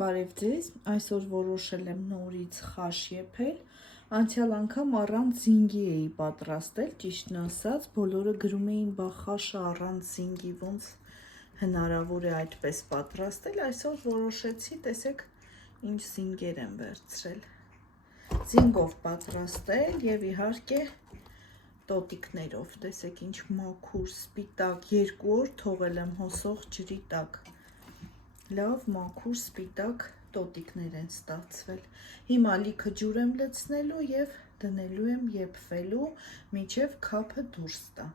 Բարև ձեզ, այսօր որոշել եմ նորից խաշ եփել, անցյալ անգամ առանց զինգի էի պատրաստել, ճիշտն ասած, բոլորը գրում էին բա խաշը առանց զինգի ոնց հնարավոր է այդպես պատրաստել, այսօր որոշեցի, տեսեք ինչ զինգեր եմ վերցրել, զինգով պատրաստել և իհարկե տոտիկներով, տեսեք ինչ մաքուր, սպիտակ, 2 օր թողել եմ հոսող ջրի տակ, լավ մաքուր սպիտակ տոտիկներ են ստացվել, հիմա լիքը ջուր եմ լցնելու և դնելու եմ եփվելու, մինչև քափը դուրս տա,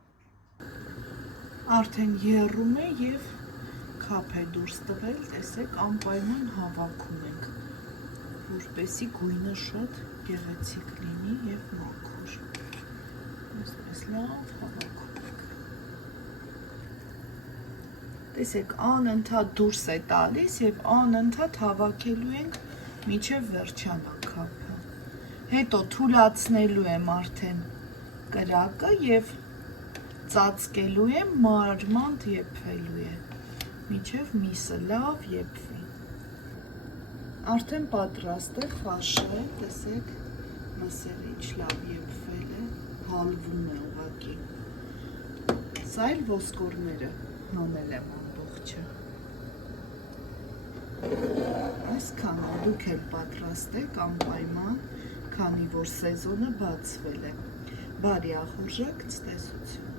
արդեն եռում է և քափ է դուրս տվել, տեսեք անպայման հավաքում ենք, որպեսզի գույնը շատ գեղեցիկ լինի և մաքուր, այսպես լավ հավաքում ենք, տեսեք անընդհատ դուրս է տալիս և անընդհատ հավաքելու ենք մինչև վերջանա քափը, հետո թուլացնելու եմ արդեն կրակը և ծածկելու եմ մանր եփվելու է, մինչև միսը լավ եփվի, արդեն պատրաստ է խաշը, տեսեք մսերը ինչ լավ եփվել է, հալվում է ուղղակի, սա էլ ոսկորները հանել եմ ամբողջը, այսքանը դուք էլ պատրաստեք անպայման, քանի որ սեզոնը բացվել է, բարի ախորժակ ցտեսություն։